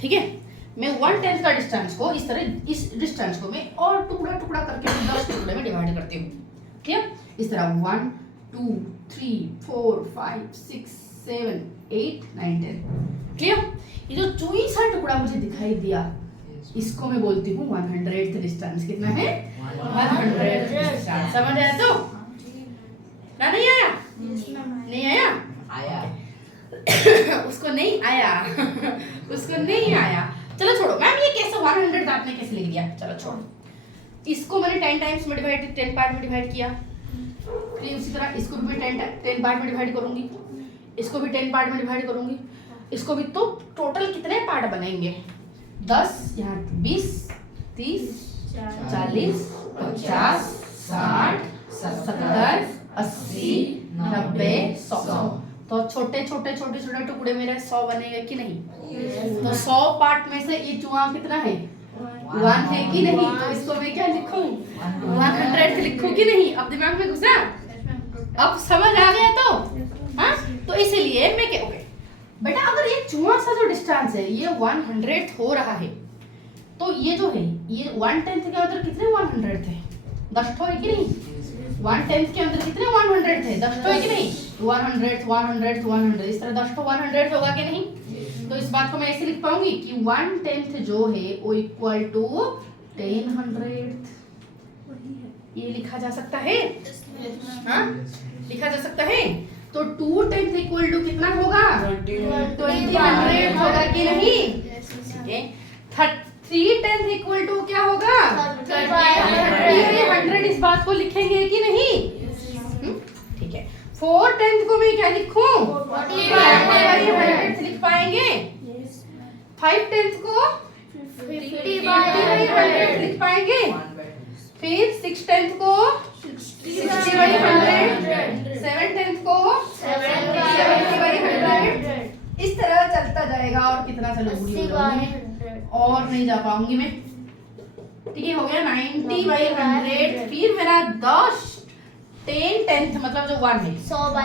ठीक है, मैं 1/10 का डिस्टेंस को इस तरह, इस डिस्टेंस को मैं और टुकड़ा टुकड़ा करके 10 टुकड़े में डिवाइड करती हूँ। ठीक, इस तरह 1 2 3 4 5 6 7 8 9 10। क्लियर? ये जो चुई सा टुकड़ा मुझे दिखाई दिया, इसको मैं बोलती हूँ 100th डिस्टेंस। कितना है, 100th डिस्टेंस। समझ आया तो ना, नहीं आया, नहीं आया, आया उसको नहीं आया उसको नहीं आया। चलो छोड़ो मैम, ये कैसे 100 आपने कैसे लिख दिया, चलो छोड़ो। इसको मैंने 10 टाइम्स में डिवाइड, 10 पार्ट में डिवाइड किया। फिर उसी तरह इसको भी मैं 10 पार्ट में डिवाइड करूंगी, इसको भी 10 पार्ट में डिवाइड करूंगी, इसको भी। तो टोटल कितने पार्ट बनेंगे, 10, यहाँ 20 30 40 50 60 70 80 90 100। तो छोटे छोटे छोटे छोटे टुकड़े मेरे 100 बनेगा कि नहीं? तो 100 पार्ट में से ये चूहा कितना है, 1 है कि नहीं? तो इसको मैं क्या लिखूं, 100 लिखूं कि नहीं? अब दिमाग में घुसा, अब समझ आ गया तो हाँ। तो इसीलिए मैं क्या, बेटा अगर ये चूहा सा जो डिस्टेंस है ये 100 हो रहा है, तो ये जो है ये 1/10 के अंदर कितने 100 थे, 10 तो है कि नहीं? 1/10 के अंदर कितने 100 थे, 10 तो है कि नहीं? 100 100 100, इस तरह 10 तो 100 होगा कि नहीं? तो इस बात को मैं ऐसे लिख पाऊंगी कि 1/10 जो है वो इक्वल टू 10/100। ये लिखा जा सकता है, हाँ लिखा जा सकता है। तो 2/10 इक्वल टू कितना होगा, 20/100 होगा कि नहीं? ठीक है। 3/10 इक्वल टू क्या होगा, 30/100। इस बात को लिखेंगे कि नहीं? ठीक है। 4/10 को मैं क्या लिखूं, 40/100 लिख पाएंगे। 5/10 को 50/100 लिख पाएंगे। फिर 6/10 को 60/100, 7/10 को 70/100। इस तरह चलता जाएगा। और कितना चलूंगी, और नहीं जा पाऊंगी मैं। ठीक है, हो गया 90/100। फिर मेरा 10/10 मतलब जो 1 है,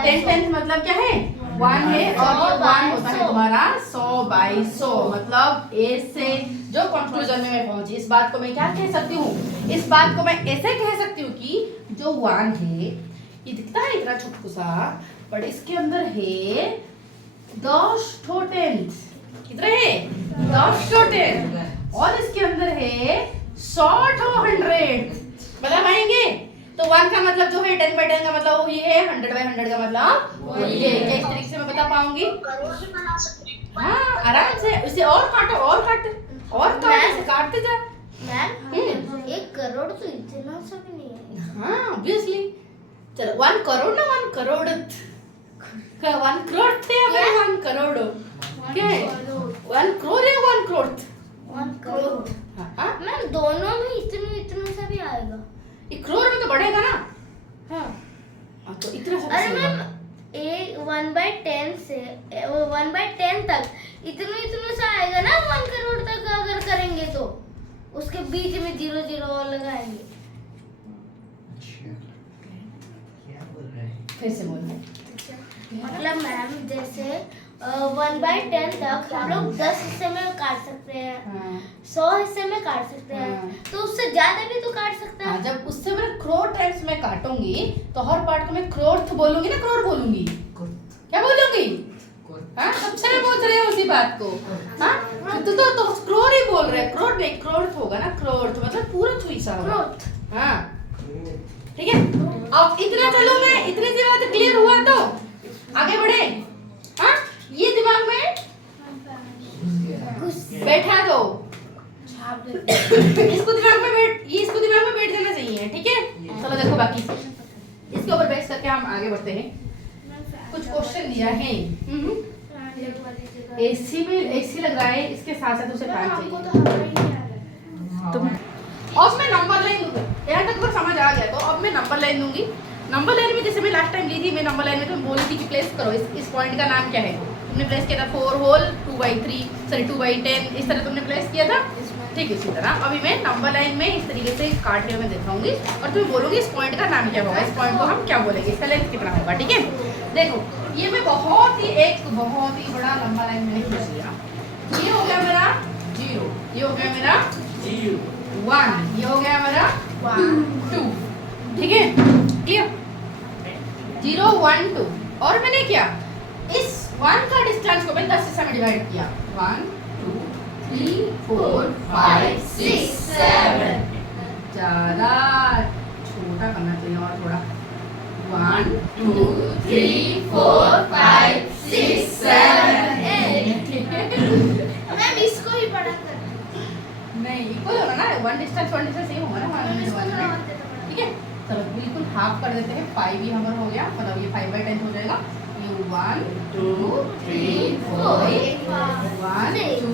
10/10 मतलब क्या है, 1 है, और ये 1 होता है तुम्हारा 100/100। मतलब ऐसे जो कंक्लूजन में मैं पहुंची, इस बात को मैं क्या कह सकती हूँ, इस बात को मैं ऐसे कह सकती हूँ कि जो 1 है ये दिखता है इतना छुटकुसा, बट इसके अंदर है 10 to 10। कितना है, 10 to 10। और इसके अंदर है 100 to 100। बता पाएंगे? तो 1 का मतलब जो है 10/10 का मतलब वो ये है, 100/100 का मतलब वो ये है। क्या इस तरीके से मैं बता पाऊंगी? हाँ आराम से। इसे और काटो, और काट, और काट, काटते जा। मैम 1 करोड़ तो इतना सा भी नहीं है। हाँ ऑब्वियसली। चलो 1 करोड़ ना, 1 करोड़ 1 करोड़ थे या 1 करोड़ क्या है, 1 करोड़ या 1 करोड़ 1 करोड़। हाँ मैम दोनों में इतना सा भी आएगा। ये करोड़ में तो बढ़ेगा ना। हाँ तो इतना सा अरे कैसे मैम होगा? 1/10 1/10 से 1/10 तक इतने से आएगा ना 1 करोड़ तक अगर करेंगे तो उसके बीच में 0 0 और लगाएंगे। फिर से बोलना। मतलब मैम जैसे 1/10 तक हम लोग 10 हिस्से में काट सकते हैं, हाँ 100 हिस्से में काट सकते हैं, हाँ। तो उससे ज्यादा भी तो काट सकते हाँ, हैं। जब उससे मैं करोड़ टाइम्स में काटूंगी तो हर पार्ट को मैं करोड़ बोलूंगी ना, करोड़ बोलूंगी, क्या बोलूंगी? हाँ सबसे मैं पूछ रही हूँ उसी बात को। हाँ तो करोड़ ही बोल रहे हैं, करोड़ नहीं करोड़ होगा ना, करोड़ तो मतलब पूरा चुईसा होगा। हाँ ठीक है, अब इतना चलो मैं इतनी सी बात क्लियर हुआ तो आगे बढ़े। हाँ ये दिमाग में बैठा दो, इसको दिमाग में बैठ जाना चाहिए, ठीक है। चलो देखो बाकी इसके ऊपर बेस करके हम आगे बढ़ते हैं। कुछ क्वेश्चन दिया है, एसी में एसी लग रहा है, इसके साथ साथ उसे फैन चाहिए। तो अब मैं नंबर लाइन दूंगी, यहाँ तक तो समझ आ गया, तो अब मैं नंबर लाइन दूंगी। नंबर लाइन में जैसे मैं लास्ट टाइम ली थी, मैं नंबर लाइन में तो बोली थी कि प्लेस करो इस पॉइंट का नाम क्या है, तुमने प्लेस किया था 4 होल 2/10, इस तरह तुमने प्लेस किया था, ठीक है। इसी तरह अभी मैं नंबर लाइन में इस तरीके से काट के मैं दिखाऊंगी और तुम्हें बोलूंगी इस पॉइंट का नाम क्या होगा, इस पॉइंट को हम क्या बोलेंगे, इसका लेंथ कितना होगा, ठीक है। देखो ये मैं बहुत ही बड़ा लंबा लाइन मैंने खींच लिया। ये हो गया मेरा 0, ये हो गया मेरा 1, ये हो गया मेरा 2, ठीक है क्लियर। 0 1 2 और मैंने क्या इस 1 का डिस्टेंस को मैं 10 हिस्सा में डिवाइड किया, 1 2 3 4 5 6 7, ज्यादा छोटा करना चाहिए और थोड़ा, 1 2 3 4 5 6 7 8 मैम इसको ही बड़ा कर नहीं इक्वल होगा ना, 1 डिस्टेंस सेम होगा ना, 1 ठीक है। चलो बिल्कुल हाफ कर देते हैं, 5 ही हमारा हो गया, मतलब ये 5/10 हो जाएगा। ये 1 2 3 4 1 2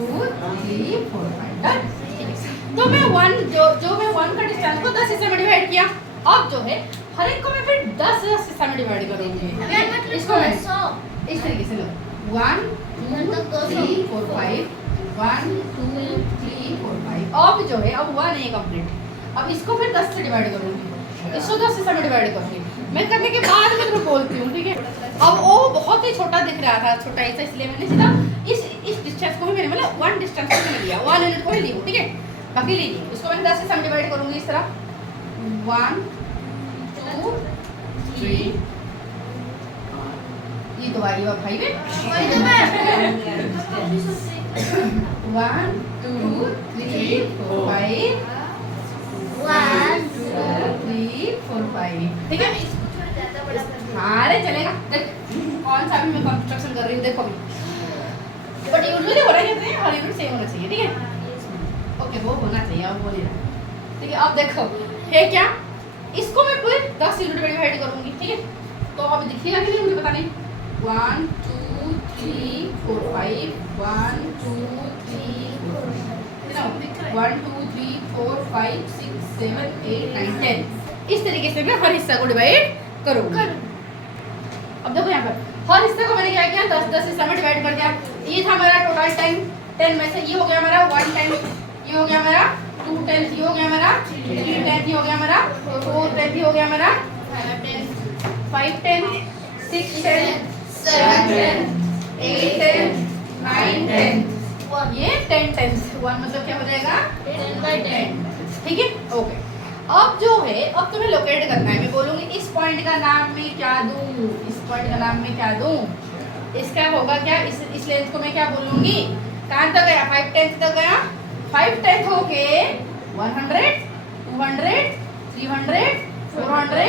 3 4 5 डन, ठीक है। तो मैं 1 जो मैं 1 का डिस्टेंस को 10 हिस्से में डिवाइड किया, अब जो है हर एक को मैं फिर 10 हिस्सा में डिवाइड करूंगी। इसको मैं इस तरीके से लो, 1 2 3 4 5 1 2 3 4 5, अब जो है अब 1 है कंप्लीट, अब इसको फिर 10 से डिवाइड करूंगी, इसको 10 से डिवाइड करूंगी। मैं करने के बाद मैं तुम्हें बोलती हूँ, ठीक है। अब वो बहुत ही छोटा दिख रहा था, छोटा ऐसा, इसलिए मैंने सीधा इस डिस्टेंस को भी मैंने मतलब 1 डिस्टेंस को मैंने लिया, 1 यूनिट को ही ली, ठीक है। बाकी ली इसको मैंने 10 से डिवाइड करूंगी इस तरह, 1 2 3, ये तो आई हुआ भाई में 1 2 3 4 5 1 2 3 4 5, ठीक है। अरे चलेगा, देख कौन सा भी मैं कंस्ट्रक्शन कर रही हूँ, देखो अभी बट यूजुअली हो रहा है हर यूनिट सेम होना चाहिए, ठीक है। ओके वो होना चाहिए, अब बोलिए, ठीक है। अब देखो है क्या, इसको मैं पूरे 10 यूनिट में डिवाइड करूंगी, ठीक है। तो अब दिखिएगा कि नहीं मुझे पता नहीं, 1 2 3 4 5 1 2 3 1 2 3 4 5 6 7 8 9 10, इस तरीके से मैं हर हिस्सा को डिवाइड करूंगी। अब देखो यहाँ पर हर हिस्से को मैंने क्या किया, 10 हिस्सा में डिवाइड कर दिया। ये था मेरा टोटल टाइम 10 में से, ये हो गया मेरा 1 टाइम, ये हो गया मेरा 2 10, ये हो गया मेरा 3 10, ये हो गया मेरा 4 10, ये हो गया मेरा 5 10 6 10 7 10 8 10 9 10, ये 10 10, 1 मतलब क्या हो जाएगा 10/10, ठीक है ओके। अब जो है अब तुम्हें लोकेट करना है, मैं बोलूंगी इस पॉइंट का नाम मैं क्या दूं, इस पॉइंट का नाम मैं क्या दूं, इसका होगा क्या, इस लेंथ को मैं क्या बोलूंगी, कहाँ तक गया 5 10 तक गया, 5 10 होके 100 200 300 400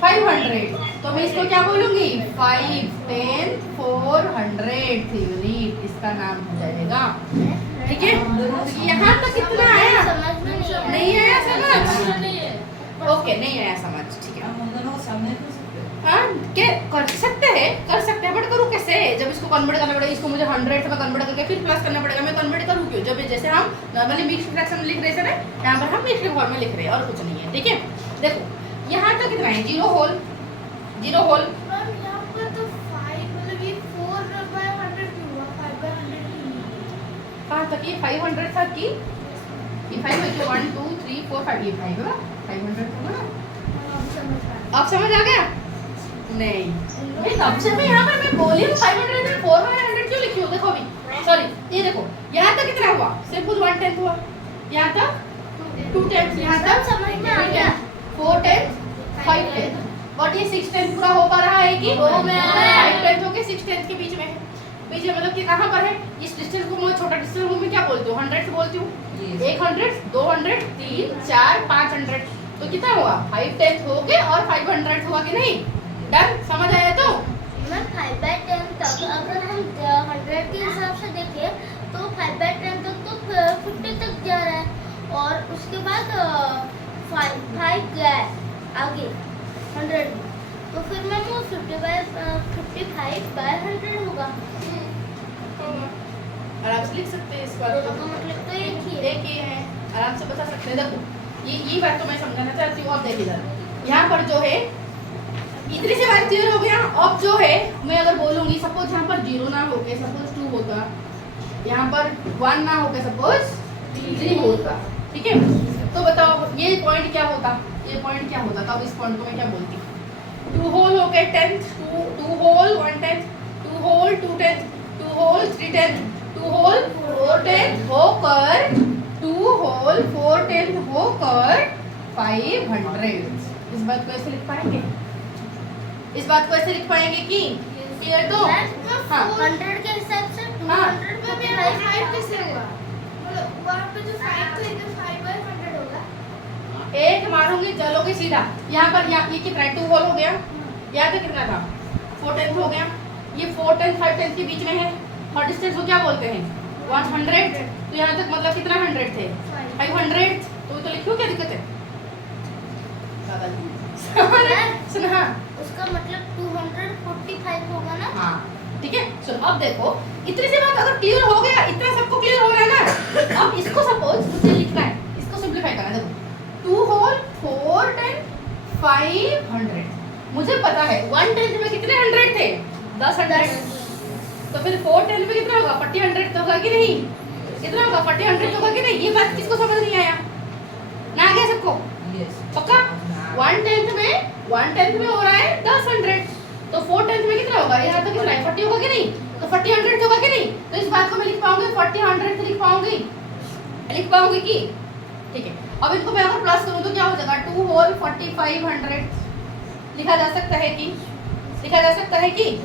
500, तो मैं इसको क्या बोलूंगी 5 10 400 यूनिट, इसका नाम हो जाएगा, ठीक है। यहाँ तक कितना आया, समझ में नहीं आया समझ, ओके नहीं आया समझ, ठीक है। हाँ क्या कर सकते हैं बट करूँ कैसे, जब इसको कन्वर्ट करना पड़ेगा, इसको मुझे 100 से कन्वर्ट करके फिर प्लस करना पड़ेगा, मैं कन्वर्ट करूँ क्यों, जब जैसे हम नॉर्मली मिक्स्ड फ्रैक्शन लिख रहे थे ना, यहाँ पर हम मिक्स्ड फॉर्म में लिख रहे हैं और कुछ नहीं है, ठीक है। देखो यहाँ तक कितना है, 0 होल मैम यहाँ पर तो 5 मतलब ये 4 तक ये 500 था कि ये 5 है जो 1 2 3 4 5 ये 5 है ना 500 होगा ना। अब समझ आ गया? नहीं ये तब से मैं यहाँ पर मैं बोली हूँ 500 में 400 क्यों लिखी हूँ? देखो अभी सॉरी ये देखो यहाँ तक कितना हुआ? सिंपल 1/10 हुआ, यहाँ तक 2/10, यहाँ तक समझ में आ गया। 4/10 5/10 और ये 6/10 पूरा हो पा रहा है कि हो गया। 5/10 हो के 6/10 के बीच में है। बीच में मतलब कि कहाँ पर है? इस डिस्टेंस को मैं छोटा डिस्टेंस में क्या बोलती हूँ? 100 से बोलती हूँ। 100 200 3 4 500 तो कितना हुआ? 5/10 हो गए और 500 हुआ कि नहीं? डन, समझ आया तो? मैं 5/10 तक अगर हम 100 के हिसाब से देखें तो 5/10 तक तो 50 तक जा रहा है और उसके बाद 5 गया है आगे 100 तो फिर मैं वो 55/100 होगा। आराम से लिख सकते हैं इस बात दोनों को। का मतलब तो एक ही है। एक ही है, आराम से बता सकते हैं। देखो ये बात तो मैं समझाना चाहती हूँ। अब देखिए जरा यहाँ पर जो है इतनी सी बात क्लियर हो गया। अब जो है मैं अगर बोलूँगी सपोज यहाँ पर 0 ना होके सपोज 2 होता, यहाँ पर 1 ना होके सपोज 3 होता, ठीक है? तो बताओ ये पॉइंट क्या होता? ये पॉइंट क्या होता? तब इस पॉइंट को मैं क्या बोलती? 2 होल हो गए 10th, 2 whole 1/10, 2 whole 2/10, 2 whole 3/10, 2 whole 4/10 होकर 2 होल 4/10 होकर 500। इस बात को ऐसे लिख पाएंगे? इस बात को ऐसे लिख पाएंगे कि क्लियर? तो हाँ 100 के हिसाब से 200 हाँ। में मेरा 5 कैसे हुआ? मतलब वहाँ पे जो 5 था इधर 5/100 होगा। एक मारूंगी चलोगे सीधा। यहाँ पर ये कितना है? 2 होल हो गया, यहाँ पे कितना था? 4/10 हो गया। ये 4/10 5/10 के बीच में है और डिस्टेंस को क्या बोलते हैं? 100। तो यहाँ तक मतलब कितना 100 थे? 500। तो लिखो, क्या दिक्कत है? सुन हाँ उसका मतलब 245 होगा ना? हाँ ठीक है। सुन अब देखो इतनी सी बात अगर क्लियर हो गया, इतना सबको क्लियर हो रहा है ना। अब इसको सपोज मुझे लिखना है, इसको सिंपलीफाई करना है। देखो 2 होल 4/10 500 मुझे पता है 1/10 में कितने 100 थे? 10 तो फिर 4/10 में कितना होगा? 40 तो होगा कि नहीं? कितना होगा? 40 होगा कि नहीं? ये बात किसको समझ नहीं आया? ना आ गया सबको? पक्का? 1/10 में हो रहा है 10 तो 4/10 में कितना होगा? यहाँ तक कितना है? 40 होगा कि नहीं? तो 40 होगा कि नहीं? तो इस बात को मैं लिख पाऊंगी 40 लिख पाऊंगी कि ठीक है। अब इनको मैं अगर प्लस करूँ तो क्या हो जाएगा? 2 होल 4500 लिखा जा सकता है कि? लिखा जा सकता है कि?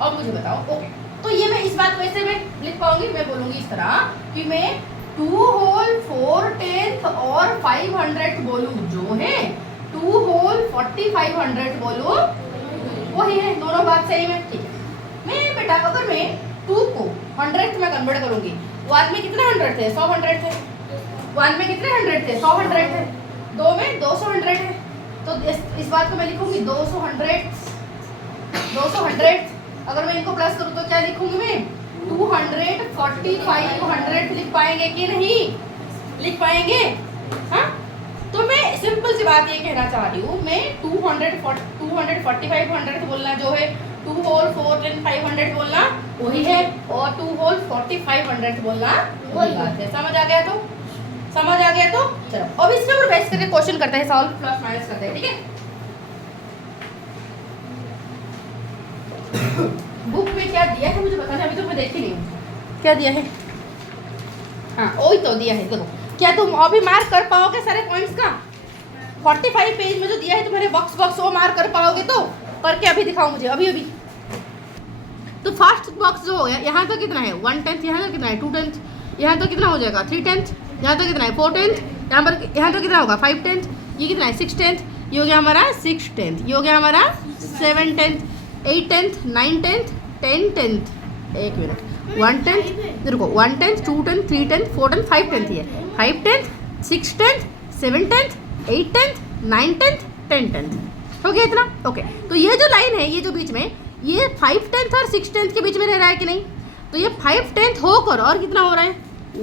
अब मुझे बताओ। ओके तो ये मैं इस बात को ऐसे मैं लिख पाऊंगी, मैं बोलूंगी इस तरह कि मैं 2 होल 4/10 और 500 बोलूं जो है 2 होल 4500 बोलूं वही है, दोनों बात सही है। ठीक है। मैं बेटा अगर मैं 2 को 100 में कन्वर्ट करूंगी, 1 में कितने 100 थे? 100 100 थे। 1 में कितने 100 थे? 100 100 थे। 2 में 200 100 है। तो इस बात को मैं लिखूंगी 200 100। अगर मैं इनको प्लस करूं तो क्या लिखूंगी मैं? 245 लिख पाएंगे कि नहीं? लिख पाएंगे? हाँ तो मैं सिंपल सी बात ये कहना चाह रही हूँ, मैं 245 बोलना जो है 2 होल 4/10 500 बोलना वही है और 2 होल 4500 बोलना वही बात है। समझ आ गया तो? समझ आ गया तो चलो अब इसके ऊपर बेस करके क्वेश्चन करते हैं, सॉल्व प्लस माइनस करते हैं। ठीक है। बुक में क्या दिया है मुझे पता नहीं, अभी तो मैं देखी नहीं हूँ क्या दिया है। हाँ वही तो दिया है। देखो क्या तुम अभी मार्क कर पाओगे सारे पॉइंट्स का? 45 पेज में जो दिया है तुम्हारे बॉक्स वो मार्क कर पाओगे? तो करके अभी दिखाओ मुझे अभी। तो फर्स्ट बॉक्स जो हो गया यहाँ तक कितना है? 1/10, यहाँ तक कितना है? 2/10, यहाँ तक कितना हो जाएगा? 3/10, यहाँ तक कितना है? 4/10, यहाँ तक कितना होगा? 5/10, ये कितना है? 6/10, ये हो गया हमारा 6/10, ये हो गया हमारा 7/10, 8/10, 9/10, 10/10। एक मिनट 1/10 देखो 1/10, 2/10, 3/10, 4/10, 5/10 है। 5/10, 6/10, 7/10, 8/10, 9/10, 10/10 हो गया इतना। ओके तो ये जो लाइन है ये जो बीच में ये 5/10 और 6/10 के बीच में रह रहा है कि नहीं? तो ये 5/10 होकर और कितना हो रहा है?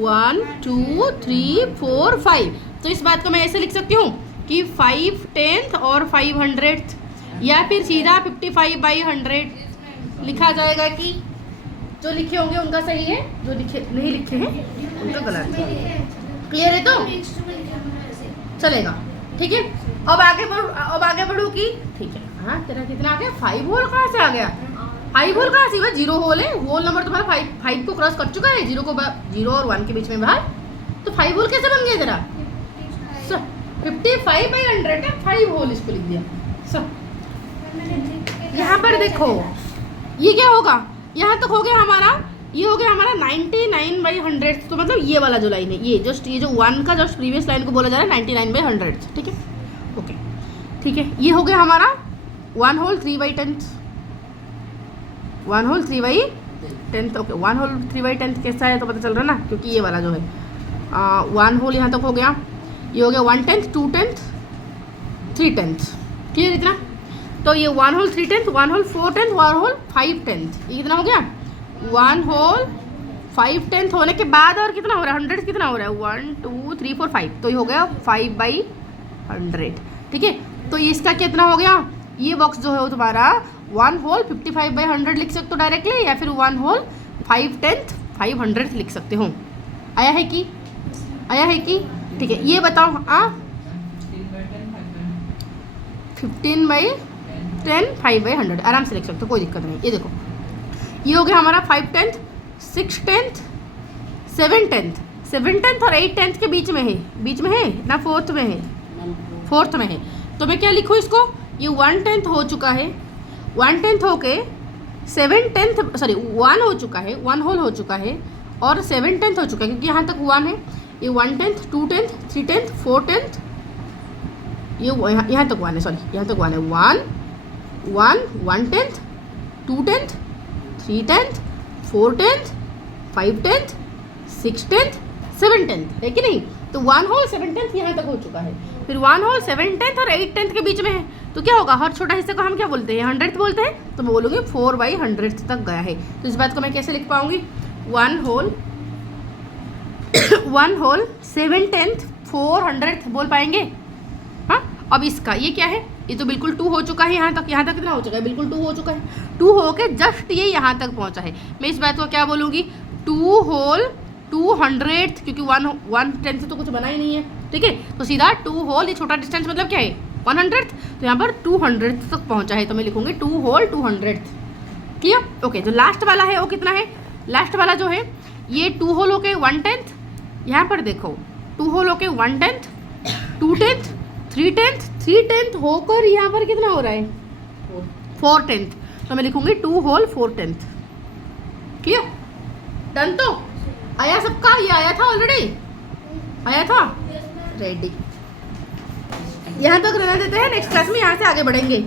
1 2 3 4 5। तो इस बात को मैं ऐसे लिख सकती हूँ कि 5/10 और 500 या फिर सीधा 55/100 लिखा जाएगा कि? जो लिखे होंगे उनका सही है, जो लिखे नहीं लिखे हैं उनका गलत है। क्लियर है? तो चलेगा, ठीक है। अब आगे बढ़ू की, ठीक है। हाँ, तेरा कितना आ गया? 5 होल कहाँ से आ गया? 5 होल कहाँ से हुआ? 0 होल है, होल नंबर तुम्हारा 5 को क्रॉस कर चुका है, 0 और 1 के बीच में बाहर, तो 5 होल कैसे बन गया तेरा? 55/100 है, 5 होल इसको लिख दिया। यहाँ पर देखो ये क्या होगा, यहाँ तक हो गया हमारा, ये हो गया हमारा 99/100, तो मतलब ये वाला जो लाइन है, ये जो 1 का जस्ट प्रीवियस लाइन को बोला जा रहा है 99/100, ठीक है। ओके, ठीक है। ये हो गया हमारा 1 होल 3/10, 1 होल 3/10। ओके, 1 होल 3/10 कैसा है तो पता चल रहा है ना, क्योंकि ये वाला जो है 1 होल यहाँ तक हो गया, ये हो गया 1/10, 2/10, 3/10। क्लियर इतना? तो ये 1 होल 3/10, 1 होल 4/10, 1 होल 5/10, ये कितना हो गया? 1 होल 5/10 होने के बाद और कितना हो रहा है? 100 कितना हो रहा है? 1 2 3 4 5, तो ये हो गया 5/100, ठीक है। तो इसका कितना हो गया? ये बॉक्स जो है वो तुम्हारा 1 होल 55/100 लिख सकते हो डायरेक्टली, या फिर 1 होल 5/10 500 लिख सकते हो। आया है कि? ठीक है। ये बताओ 15/10 5/100 आराम से लिख सकते हो, कोई दिक्कत नहीं। ये देखो, ये हो गया हमारा 5/10 6/10 7/10, 7/10 और 8/10 के बीच में है ना, 4th में है, 4th में है। तो मैं क्या लिखूँ इसको? ये 1/10 हो चुका है, 1/10 होके 7/10 सॉरी 1 हो चुका है, 1 होल हो चुका है, और 7/10 हो चुका है, क्योंकि यहाँ तक 1 है। ये 1/10 2/10 3/10 4/10, ये यहाँ तक 1 है, सॉरी यहाँ तक 1 है, 1/10 2/10 3/10 4/10 5/10 6/10 7/10 है कि नहीं? तो 1 होल 7/10 यहाँ तक हो चुका है, फिर 1 होल 7/10 और 8/10 के बीच में है, तो क्या होगा? हर छोटा हिस्से को हम क्या बोलते हैं? 100th बोलते हैं, तो मैं बोलूँगी 4/100 तक गया है। तो इस बात को मैं कैसे लिख पाऊँगी? 1 होल 7/10 400 बोल पाएंगे? हाँ। अब इसका ये क्या है? ये तो बिल्कुल 2 हो चुका है, यहाँ तक कितना हो चुका है? बिल्कुल 2 हो चुका है, 2 होके जस्ट ये यहाँ तक पहुँचा है। मैं इस बात को क्या बोलूँगी? 2 होल 200, क्योंकि 1/10 से तो कुछ बना ही नहीं है, ठीक है। तो सीधा 2 होल, ये छोटा डिस्टेंस मतलब क्या है? 100, तो यहाँ पर 200 तक पहुँचा है, तो मैं लिखूँगी 2 होल 200। क्लियर? ओके। जो लास्ट वाला है वो कितना है? लास्ट वाला जो है ये 2 होल होके 1/10, यहाँ पर देखो 2 होल होके 1/10 2/10 3/10 होकर यहाँ पर कितना हो रहा है? 4/10, तो मैं लिखूंगी 2 होल 4/10। क्लियर? डन? तो आया सबका? ये आया था ऑलरेडी, आया था? रेडी। यहाँ तक रहने देते हैं, नेक्स्ट क्लास में यहाँ से आगे बढ़ेंगे।